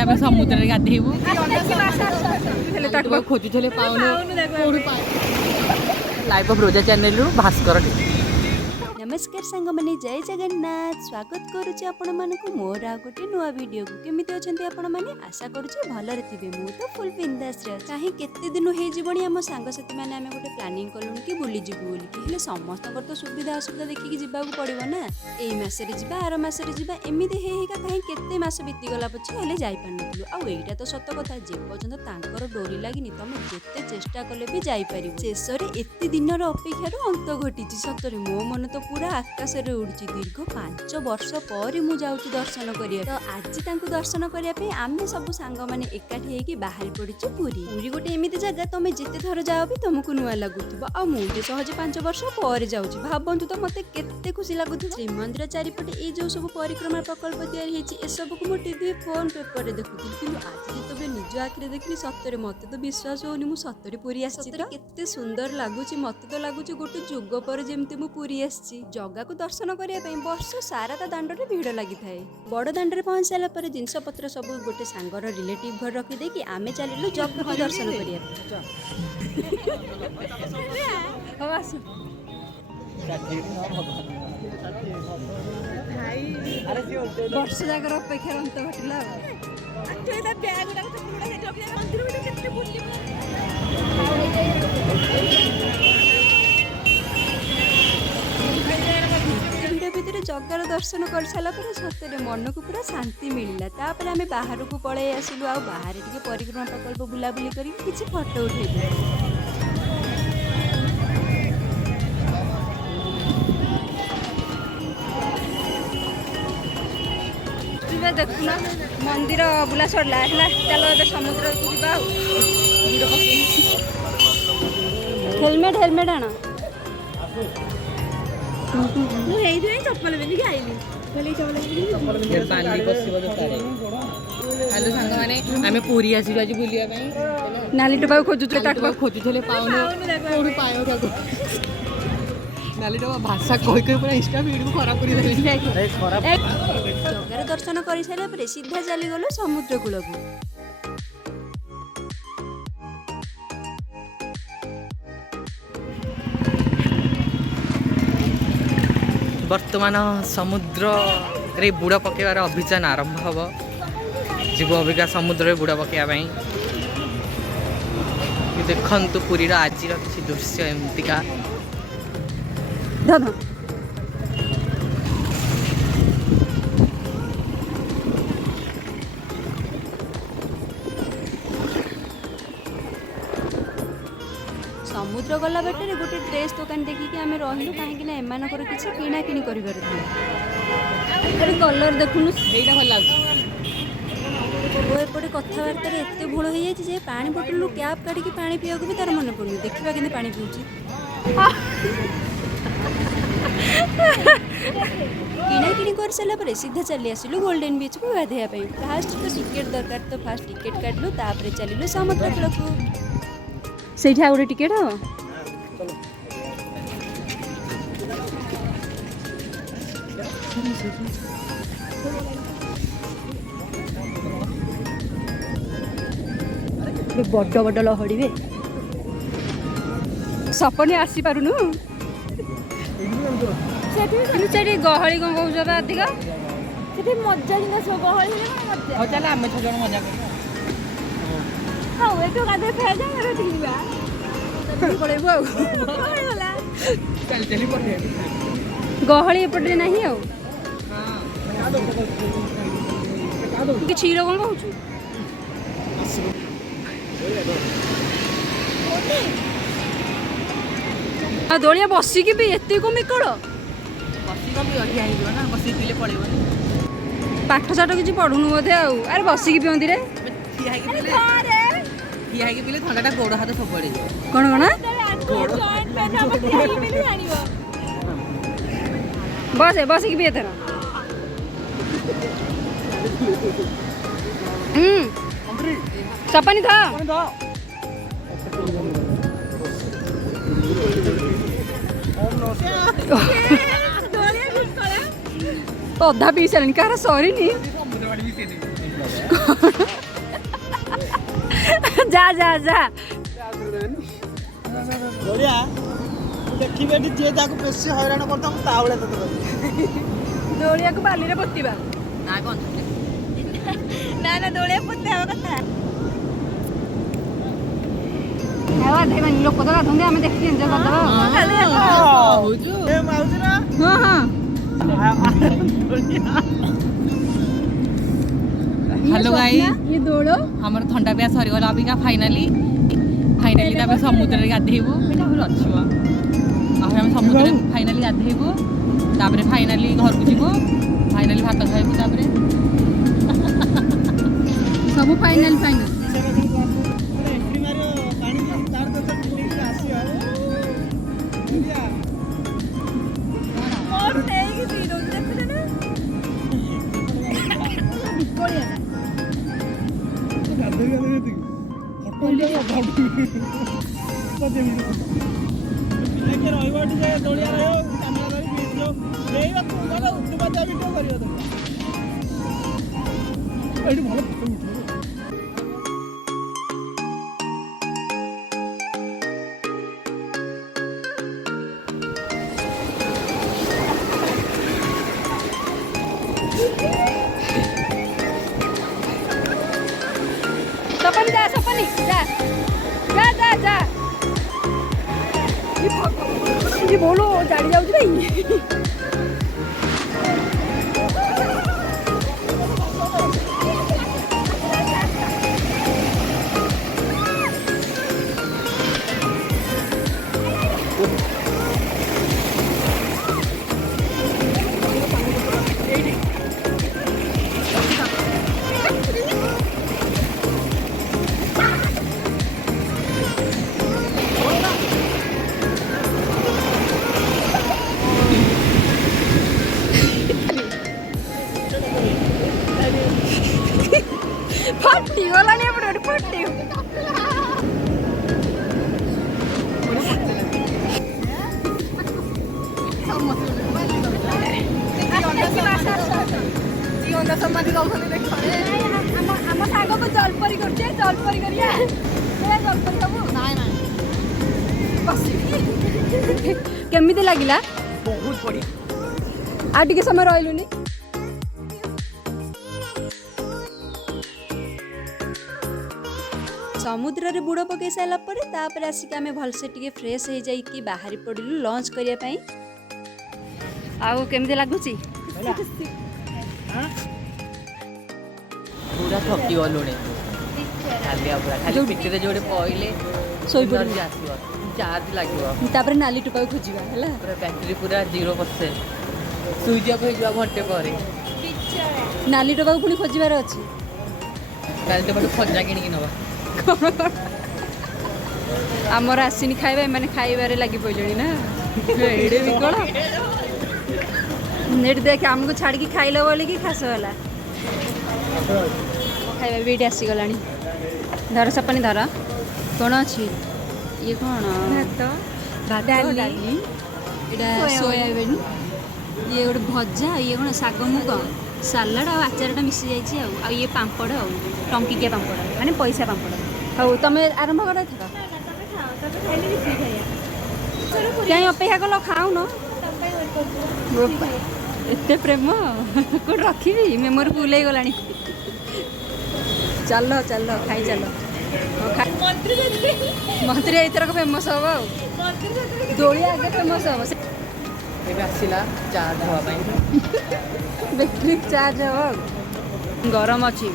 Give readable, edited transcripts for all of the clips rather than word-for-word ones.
आम समुद्र गाधेबू खोजुले live of रोजा चैनल रु भास्कर। नमस्कार सांग मैंने जय जगन्नाथ स्वागत करुच्ची आपण मानक मोर आ गोटे नुआ वीडियो को केमिति अछंती आपण माने आशा करुच्ची भलरे थिबे। मु तो फुल बिंदास रे काहे केते दिन हे जीवणी हम सांग साथी माने आमे गोटे प्लानिंग कलुनी कि बुली जिबु बोली कि हेले समस्तकर तो सुविधा असुविधा देखि कि जिबा को पड़िबो ना। एई मासे रे जिबा आर मासे रे जिबा एमिति हे हे का काहे केते मास बीती गला पछे हेले जाई पानथलु। आ एटा तो सत्य कथा जे पर्यंत तांकर डोरी लागिनी तमे जेते चेष्टा कले भी जाई परिबो। शेषरे एते दिनर अपेक्षार अंत घटिची। सतरे मो मन तो पूरा आकाश रे उड़ची। दीर्घ 5 वर्ष पर मु जाउची दर्शन करिया। तो आज तांको दर्शन करिया पे आमे सब सांग माने एकाठी हेकी बाहर पड़िछु पुरी। पुरी गोटे एमिति जगह तमे जेते थर जाओ भी तुमको नुआ लागुथबो। आ मु जे सहज 5 वर्ष पर जाउची भाबंतु तो मते केते खुशी लागुथबो। श्रीमंदिर चारिपटे ए जो सब परिक्रमा प्रकल्प तयारी हेची ए सब को मो टीवी फोन पेपर रे देखुथि। किंतु आज जेतबे निज आखिरे देखली सतरे मते तो विश्वास होनी मु सतरे पुरी आसी। केते सुंदर लागुची मते तो लागुची गोटे जुग पर जेमति मु पुरी आसी। जगा को दर्शन करिया पई वर्ष सारा ता दांड रे भीड़ लागि थाए। बड़ दांड रे पहुंच साला पर जिंस पत्र सब गोटे सांगर रिलेटिव घर रखि दे कि आमे चलिलु जग को दर्शन करिया। हो आसु वर्ष जागर अपेक्षा अंत घटिला। भिड़ भितर जगार दर्शन कर सारा पर सतरे मन को पूरा शांति मिलला। तापर आमे बाहर को पळे आसिलु। आ बाहर टिके परिक्रमा प्रकल्प बुलाबुली करी किछि फोटो उठेइलु। देखुना मंदिर बुला सड़ला है। चलो ए समुद्र को जीवा। हेलमेट हेलमेट आना चप्पल हेलो सांग माने आमे पूरी आसी आज बुलिया पई नाली टपा खोजुले टाटवा खोजुले पाउनो कोडी पायो का नाली टपा भाषा कहि कहि पूरा इंस्टा वीडियो खराब करि देले। जगार दर्शन कर सारा पर सीधा चली गलो समुद्र कूल को। वर्तमान समुद्र रे बुड़ पकेबार अभियान आरंभ हम जीव अबिका समुद्र रे बुड़ पकेबा। देखु पुरीर आज किसी दृश्य एमतिका समुद्र गला बाटे गोटे ड्रेस दुकान देखिकी आमे रहिलु काहेकि एमानकर किछि किना किनी करि पारथि। कलर देखुनु एटा भल लागछ। वो एपटे कथबार्ता एत भूल हो जाए जे पानी बोतल कैप काढ़ी पानी पीवा भी तार मन पड़ुनि। देखा कि पानी पीऊँ किना किणी कर सारा पर सीधा चली आसिलु गोल्डन बीच को गाधेया। फास्ट तो टिकेट दरकार तो फास्ट टिकेट काटलु तापर चलिलु समुद्र कूल को। सेठी आ गोटे टिकेट हो बड़ बड़ लहड़ी बे सपने आसी पारुनु। सेठी गहली कौन कौच अधिक सेठी मजा कि सब गहली हो चल आम 6 जन मजा कर हाँ एटू गाधे फेर जाए ठीक पड़ेबू आ चल चली पड़े गहली एपटे नहीं आ क्षीर कौन कहूँ दोलिया बसिकी भी एत को मिकड़ पाठ साठ किसी पढ़ुनु बोधे आरे बसिकी पिंदी रे पीले थंडा गोड़ हाथ सब पड़े कौन बस बसिकी भी एथर सपनी था अधा पी सारे कह सरी जा जा जा ବଢିଆ ଦେଖିବେ ଏଠି ଯିଏ ଯାହାକୁ ବେଶୀ ହଇରାଣ କରିଥାଉ ତା ଭଳିଆ ତତେ କରିବି। ଦୋଳିଆକୁ ବାଲିରେ ପୋତିବା ନା କଣ ନା ନା ଦୋଳିଆ ପୋତା ହବା କଥା ଆଉ ଗାଧେଇବାନି ଲୋକ ତ ଗାଧନ୍ତି ଆମେ ଦେଖିକି ଏନ୍ଜୟ କରିଦବା କହୁଛୁ ଏ ମାଉସୀ ନା ହଁ ହଁ ହ୍ୟାଲୋ ଗାଇସ୍ ये ଦୋଳ ଆମର ଥଣ୍ଡା ପିଆ ସରିଗଲା ଅବିକା ଫାଇନାଲି ତାପରେ ସମୁଦ୍ରରେ ଗାଧେଇବୁ ଏଇଟା ଆହୁରି ଅଛି ବା ଆହୁରି ଆମେ ସମୁଦ୍ରରେ ଫାଇନାଲି ଗାଧେଇବୁ ତାପରେ ଫାଇନାଲି ଘରକୁ ଯିବୁ ଫାଇନାଲି ଭାତ ଖାଇବୁ ତାପରେ ସବୁ ଫାଇନାଲ ଫାଇନାଲ ଏଣ୍ଟ୍ରି ମାରିବ ପାଣି ତାର ତ ବୁଲିକି ଆସିବ ବଢିଆ ମୋର ନେଇକି ପି ଦଉଛୁ ଦେଖୁଛ ନା ବିକଳିଆ ଗାଧୋଇ ଗାଧୋଇ ଏତିକି ରହିବ ଏଠି ଯେ ଦୋଳିଆ ରହିବ କ୍ୟାମେରା ଧରି ଭିଡ଼ିଓ ଏଇଟା ଭଲ ଉତ୍ତୁପାତିଆ ଭିଡ଼ିଓ କରିବ ତମେ ଏଇଠି ଭଲ ଫଟୋ ଉଠିବ सपनी जा सपनी जा जा जा जा ये बोलो गाड़ी जाऊँ नहीं फटी वाला नहीं अपने फटी ଆମ ସାଙ୍ଗକୁ ଜଲପରି କରୁଛେ ଜଲପରି କରିବା ଜଲପରି ସବୁ କେମିତି ଲାଗିଲା ବହୁତ ବଢିଆ ଆଉ ଟିକେ ସମୟ ରହିଲୁନି ସମୁଦ୍ରରେ ବୁଡ଼ ପକାଇ ସାରିଲା ପରେ ତାପରେ ଆସିକି ଆମେ ଭଲସେ ଟିକେ ଫ୍ରେଶ୍ ହେଇଯାଇକି ବାହାରି ପଡ଼ିଲୁ ଲଞ୍ଚ କରିବା ପାଇଁ ଆଉ କେମିତି ଲାଗୁଛି ପୁରା ଥକି ଗଲୁଣି ଖାଲି ପିଠିରେ ଯୋଉଠି ପଇଲେ ଶୋଇପଡ଼ିଲୁ ଆସିବ ଚାର୍ଜ ଲାଗିବ ତାପରେ ନାଲି ଟୋପାକୁ ଖୋଜିବା ହେଲା ପୁରା ବ୍ୟାଟେରୀ ପୁରା 0% ସୁଇଚ୍ ଅଫ୍ ହେଇଯିବ ଘଣ୍ଟେ ପରେ ନାଲି ଟୋପାକୁ ପୁଣି ଖୋଜିବାର ଅଛି କାଲି ତ ଗୋଟେ ଖଜା କିଣିକି ନେବା ଆମର ଆସିନି ଖାଇବା ଏମାନେ ଖାଇବାରେ ଲାଗି ପଡ଼ିଲେଣି ନା ଏଡ଼େ ବିକଳ ଏଠି ଦେଖ ଆମକୁ ଛାଡ଼ିକି ଖାଇଲ ବୋଲିକି ଖାସ ହେଲା ଖାଇବା ବି ଏଇଠି ଆସିଗଲାଣି ଧର ସପନି ଧର କ'ଣ ଅଛି ଇଏ କ'ଣ ଭାତ ଡାଲି ଏଇଟା ସୋୟାବିନ୍ ଇଏ ଗୋଟେ ଭଜା ଇଏ କ'ଣ ଶାଗ ମୁଗ ସାଲାଡ଼ ଆଉ ଆଚାରଟା ମିଶି ଯାଇଛି ଆଉ ଇଏ ପାମ୍ପଡ଼ ଆଉ ଟଙ୍କିକିଆ ପାମ୍ପଡ଼ ମାନେ ପଇସା ପାମ୍ପଡ଼ ହଉ ତମେ ଆରମ୍ଭ କର ଏଥର କାହିଁ ଅପେକ୍ଷା କଲ ଖାଉନ ଏତେ ପ୍ରେମ କୋଉଠି ରଖିବି ମେମୋରି ଫୁଲ୍ ହେଇଗଲାଣି ଚାଲ ଚାଲ ଖାଇ ଚାଲ ମନ୍ତ୍ରୀ ଏଇଥରକ ଫେମସ୍ ହବ ଆଉ ଦୋଳି ଆଗେ ଫେମସ୍ ହବ ଏବେ ଆସିଲା ଚାର୍ଜ ହେବା ପାଇଁ ବ୍ୟାଟେରୀ ଚାର୍ଜ ହବ ଆଉ ଗରମ ଅଛି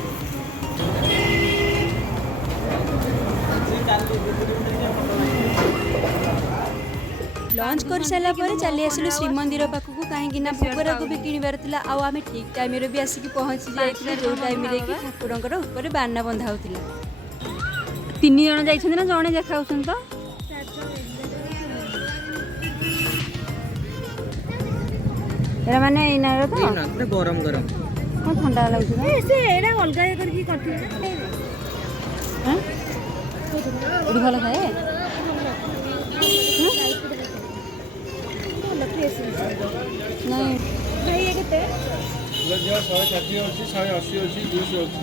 लंच कर सारा पर चली आसिलु श्रीमंदिर पाखक कहीं भोगराग भी किणवार आउ आम ठीक टाइम भी आसिक पहुँची जाइए जो टाइम ठाकुर ऊपर बाना बंधा होता 3 जन जाइछन्ति ना जणे देखा तो एरा माने इनार तो ना गरम गरम हां ठंडा लागु ए से एरा अलगा करके करथि हां एडी भलो खाए नहीं भाई ये केते जो 160 ଅଛି 180 ଅଛି 200 ଅଛି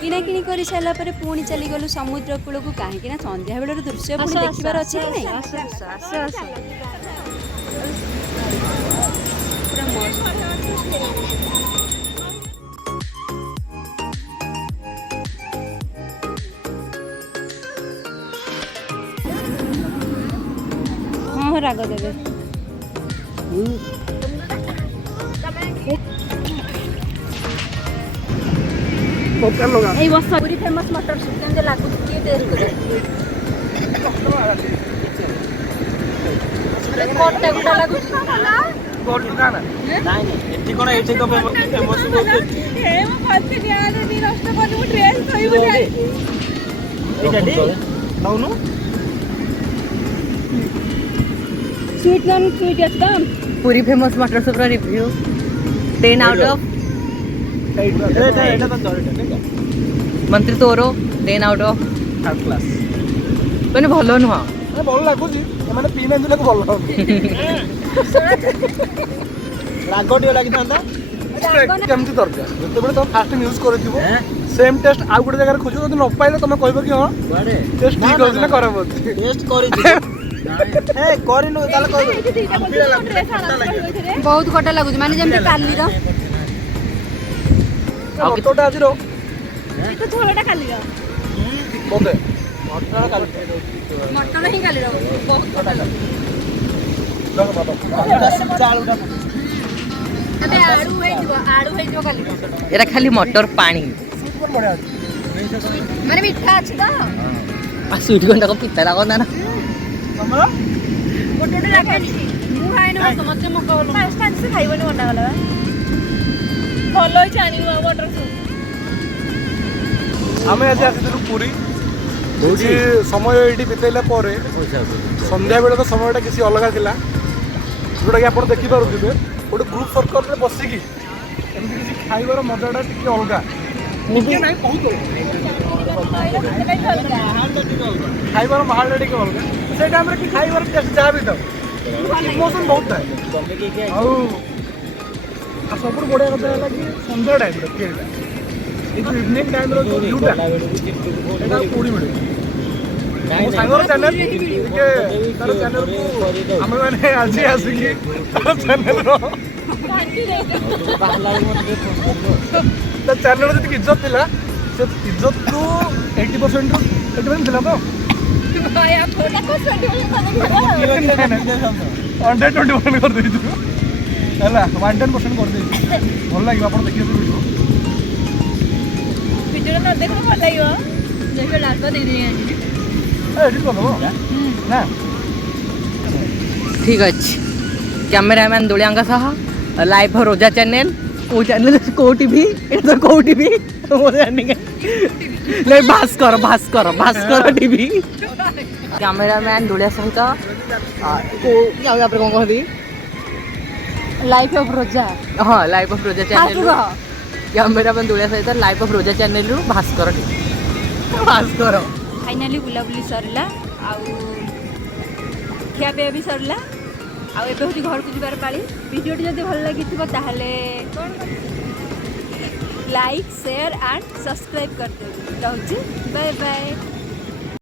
କିଣାକିଣି କରି ସାରିଲା ପରେ ପୁଣି ଚାଲିଗଲୁ ସମୁଦ୍ର କୂଳକୁ କାହିଁକି ନା ସନ୍ଧ୍ୟା ବେଳର ଦୃଶ୍ୟ ପୁଣି ଦେଖିବାର ଅଛି କି ନାଇଁ। ପୁରା ମସ୍ତ। ହଁ ରାଗ ଦେବେ। ଏଇ ବର୍ଷ ପୁରୀ ଫେମସ୍ ମଟର ସୁପ୍ କେମିତି ଲାଗୁଛି କିଏ ଟେଷ୍ଟ କରେ? କଟା ଗୁଡା ଲାଗୁଛି। ଏଠି କଣ ଏଠି ତ ଫେମସ୍ ନଉନୁ स्वीट नॉन स्वीट एकदम। पूरी फेमस मटर सूप रिव्यू 10 आउट ऑफ मंत्री तोर 10 आउट ऑफ थर्ड क्लास मैंने भल नुह ଭଲ ଲାଗୁଛି ଏମାନେ ପିଇ ନାହାନ୍ତି ଲୋକ ଭଲ ଲାଗୁଛି ରାଗ ଟିକେ ଲାଗିଥାନ୍ତା କେମିତି ଦରକାର ଯେତେବେଳେ ତମେ ଫାଷ୍ଟ ୟୁଜ୍ କରିଥିବ ସେମ୍ ଟେଷ୍ଟ ଆଉ ଗୋଟେ ଜାଗାରେ ଖୋଜିବ ଯଦି ନ ପାଇଲେ ତମେ କହିବ କି ହଁ ଟେଷ୍ଟ ଠିକ୍ ଅଛି ନା ଖରାପ ଅଛି ଟେଷ୍ଟ କରିଛି କରିନୁ ତାହେଲେ କହିବ ବହୁତ ଖଟା ଲାଗୁଛି ମାନେ ଯେମିତି କାଲିର ମଟରଟା ଆଜିର ଝୋଳଟା କାଲିର ବୋଧେ ମଟର କାଲି ମଟର ହିଁ କାଲିର ବହୁତ ଖଟା ଲାଗୁଛି। ଏବେ ଆଳୁ ହେଇଯିବ କାଲିର ଏରା ଖାଲି ମଟର ପାଣି ମାନେ ମିଠା ଅଛି ତ ସୁଇଟ୍ କଣ ପିତା ଲାଗନ୍ତା ନା ଗୋଟେ ରାଖେନି ମୁଁ ଖାଇନି ମତେ ମକା ଭଲ ସେ ଖାଇବନି ମନା କଲା ଭଲ ହେଇଛି ଆଣିବୁ ଆଉ ମଟର ସୁପ୍। ଆମେ ଆଜି ଆସିଥିଲୁ ପୁରୀ କିଛି ସମୟ ଏଇଠି ବିତେଇଲା ପରେ ସନ୍ଧ୍ୟାବେଳେ ତ ସମୟଟା କିଛି ଅଲଗା ଥିଲା ଯେଉଁଟାକି ଆପଣ ଦେଖିପାରୁଥିବେ ଗୋଟେ ଗ୍ରୁପ୍ ସର୍କଲ୍ରେ ବସିକି ଏମିତି କିଛି ଖାଇବାର ମଜାଟା ଟିକେ ଅଲଗା ଟିକେ ନାହିଁ ବହୁତ ଖାଇବାର ମାହଲଟା ଟିକେ ଅଲଗା ସେଇ ଟାଇମ୍ରେ କି ଖାଇବାର ଟେଷ୍ଟ ଯାହା ବି ଥାଉ ଇମୋସନ୍ ବହୁତ ଥାଏ ଆଉ ସବୁଠୁ ବଢ଼ିଆ କଥା ହେଲା କି ସନ୍ଧ୍ୟା ଟାଇମ୍ରେ ଫିଲ୍ଡଟା ଏଇ ଯେଉଁ ଇଭିନିଂ ଟାଇମ୍ର ଯେଉଁ ଭିୟୁଟା ସେଇଟା କୋଉଠି ମିଳେ ମୋ ସାଙ୍ଗର ଚ୍ୟାନେଲ ଟିକେ ତାର ଚ୍ୟାନେଲକୁ ଆମେମାନେ ଆଜି ଆସିକି ତାର ଚ୍ୟାନେଲର ତା ଚ୍ୟାନେଲର ଯେତିକି ଇଜ୍ଜତ ଥିଲା ସେ ଇଜ୍ଜତରୁ 80%ରୁ 80% ଥିଲା ତ 121% କରିଦେଇଛୁ ହେଲା 110% କରିଦେଇଛୁ ଭଲ ଲାଗିବ ଆପଣ ଦେଖିବେ ଭିଡ଼ିଓ ଭିଡ଼ିଓ ନ ଦେଖିଲେ ଭଲ ଲାଗିବ ଦେଖିବେ ଲାଷ୍ଟ ଦେଇଦେଇ ଏଡିଟ୍ କରିଦେବ ନା ठीक अच्छे कैमेरामैन दुलियांगा सह लाइव रोजा चैनल को चैनल को टीवी तो को टीवी नहीं भास्कर टीवी कैमेरामैन दुलिया सहित को कौन कहती लाइफ ऑफ रोजा हाँ लाइव ऑफ रोजा चैनल कैमेरामैन दुलिया सहित लाइव ऑफ रोजा चैनल रु भास्कर फाइनाली बुलाबुली सरला आउ ଖିଆପିଆ ବି ସରିଲା ଆଉ ଏବେ ହେଉଛି ଘରକୁ ଯିବାର ପାଳି ଭିଡ଼ିଓଟି ଯଦି ଭଲ ଲାଗିଥିବ ତାହେଲେ ଲାଇକ୍ ସେୟାର ଆଣ୍ଡ ସବସ୍କ୍ରାଇବ୍ କରିଦେବେ ରହୁଛି ବାଏ ବାଏ।